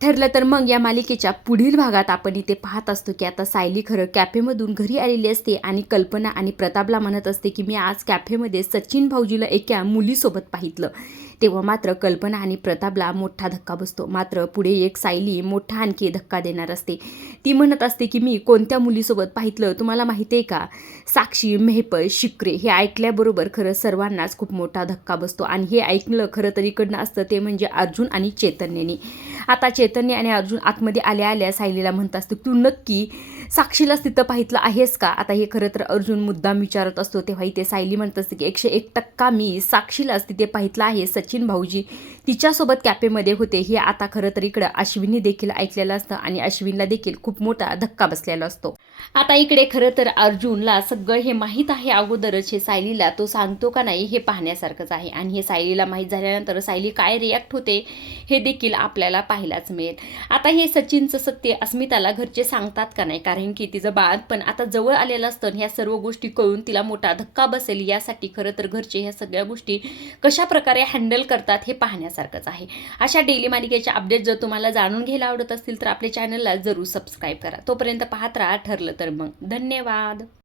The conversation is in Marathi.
ठरलं तर मग या मालिकेच्या पुढील भागात आपण इथे पाहत असतो की आता सायली खरं कॅफेमधून घरी आलेली असते आणि कल्पना आणि प्रतापला म्हणत असते की मी आज कॅफेमध्ये सचिन भाऊजीला एका मुलीसोबत पाहितलं. तेव्हा मात्र कल्पना आणि प्रतापला मोठा धक्का बसतो. मात्र पुढे एक सायली मोठा आणखी धक्का देणार असते. ती म्हणत असते की मी कोणत्या मुलीसोबत पाहितलं तुम्हाला माहिती आहे का? साक्षी, मेहपळ, शिक्रे हे ऐकल्याबरोबर खरं सर्वांनाच खूप मोठा धक्का बसतो आणि हे ऐकलं खरं तर इकडनं असतं ते म्हणजे अर्जुन आणि चैतन्यनी. आता चैतन्य आणि अर्जुन आतमध्ये आल्या आल्या सायलीला म्हणत असतो तू नक्की साक्षीलाच तिथं पाहितलं आहेस का? आता हे खरं तर अर्जुन मुद्दाम विचारत असतो. तेव्हा इथे सायली म्हणत असते की 101% मी साक्षीलाच तिथे पाहितलं आहे. सचिन भाऊजी तिच्यासोबत कॅफेमध्ये होते. हे आता खरं तर इकडं अश्विनी देखील ऐकलेलं असतं आणि अश्विनला देखील खूप मोठा धक्का बसलेला असतो. आता इकडे खरं तर अर्जुनला सगळं हे माहीत आहे अगोदरच. हे सायलीला तो सांगतो का नाही हे पाहण्यासारखंच आहे आणि हे सायलीला माहीत झाल्यानंतर सायली काय रिॲक्ट होते हे देखील आपल्याला पाहायलाच मिळेल. आता हे सचिनचं सत्य अस्मिताला घरचे सांगतात का नाही, कारण की तिचं बाळपण आता जवळ आलेलं असतं. ह्या सर्व गोष्टी कळून तिला मोठा धक्का बसेल यासाठी खरं तर घरचे ह्या सगळ्या गोष्टी कशा प्रकारे हँडल करतात हे पाहण्यासारखंच आहे. अशा डेली मालिकेच्या अपडेट जर तुम्हाला जाणून घ्यायला आवडत असतील तर आपल्या चॅनलला जरूर सबस्क्राईब करा. तोपर्यंत पाहत राहा ठरलं तर मग. धन्यवाद.